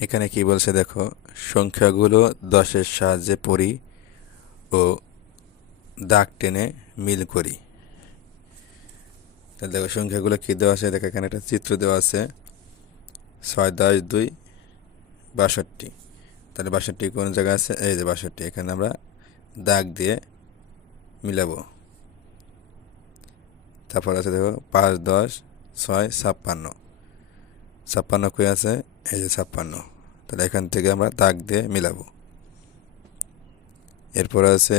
এখানে কি বলছে দেখো, সংখ্যাগুলো দশের সাহায্যে পড়ি ও দাগ টেনে মিল করি। তাহলে দেখো, সংখ্যাগুলো কী দেওয়া আছে? দেখো, এখানে একটা চিত্র দেওয়া আছে। ছয়, দশ, দুই, বাষট্টি। তাহলে বাষট্টি কোন জায়গায় আছে? এই যে বাষট্টি। এখানে আমরা দাগ দিয়ে মিলাবো। তারপর আছে দেখো, পাঁচ, দশ, ছয়, ছাপ্পান্ন। ছাপ্পান্ন কই আছে? এই যে ছাপ্পান্ন। তাহলে এখান থেকে আমরা দাগ দিয়ে মিলাবো। এরপর আছে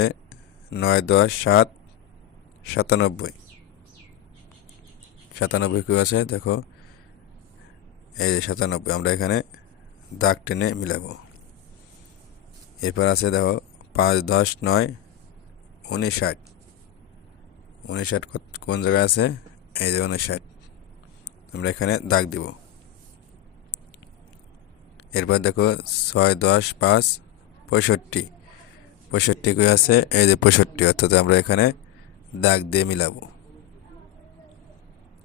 নয় দশ সাত সাতানব্বই। সাতানব্বই কই আছে? দেখো। এই যে সাতানব্বই। আমরা এখানে দাগ টেনে মিলাবো। এরপর আছে দেখো, পাঁচ দশ নয় উনষাট। উনষাট কোন জায়গায় আছে? এই যে উনষাট। আমরা এখানে দাগ দিব। এরপর দেখো ছয়, দশ, পাঁচ, পঁয়ষট্টি। পঁয়ষট্টি কই আছে? এই যে পঁয়ষট্টি, অর্থাৎ আমরা এখানে দাগ দিয়ে মিলাবো।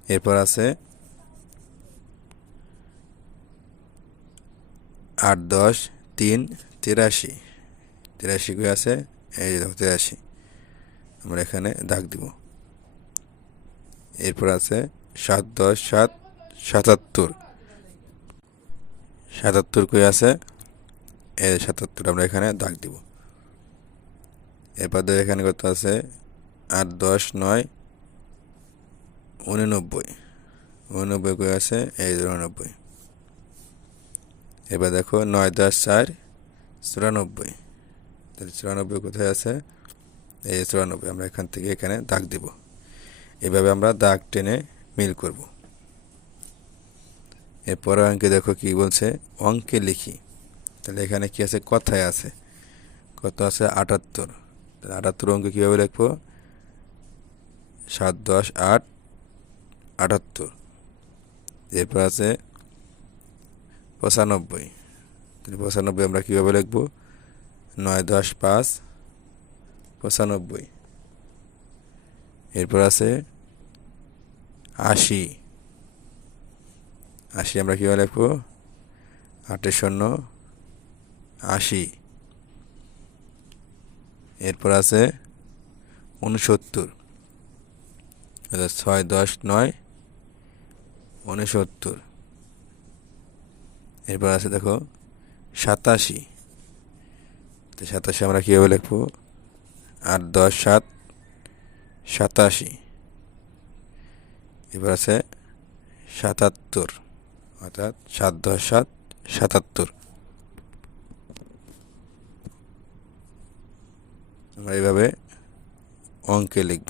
এরপর আছে আট, দশ, তিন, তিরাশি। তিরাশি কই আছে? এই যে দেখো, তিরাশি। আমরা এখানে দাগ দিব। এরপর আছে সাত, দশ, সাত, সাতাত্তর। সাতাত্তর কই আছে? এই সাতাত্তর আমরা এখানে দাগ দিব। এরপর এখানে কত আছে? আট, দশ, নয়, উননব্বই। উননব্বই কই আছে? এই উননব্বই। এবার দেখো নয়, দশ, চার, চুরানব্বই। তাহলে চুরানব্বই কোথায় আছে? এই চুরানব্বই, আমরা এখান থেকে এখানে দাগ দিব। এভাবে আমরা দাগ টেনে মিল করব। এরপরে অঙ্কে দেখো কি বলছে, অঙ্কে লিখি। তাহলে এখানে কি আছে? কথায় আছে। কত আছে? আটাত্তর। তাহলে আটাত্তর অঙ্ক কীভাবে লিখব? সাত, দশ, আট, আটাত্তর। এরপর আছে পঁচানব্বই। তাহলে পঁচানব্বই আমরা কীভাবে লিখব? নয়, দশ, পাঁচ, পঁচানব্বই। এরপর আছে আশি। আশি আমরা কীভাবে লিখব? আটের শূন্য, আশি। এরপর আছে উনসত্তর ছয়, দশ, নয় উনসত্তর এরপর আছে দেখো সাতাশি। তো সাতাশি আমরা কীভাবে লিখব? আট, দশ, সাত, সাতাশি। এবার আছে সাতাত্তর। অর্থাৎ সাত দশ সাত সাতাত্তর। আমরা এইভাবে অঙ্কে লিখব।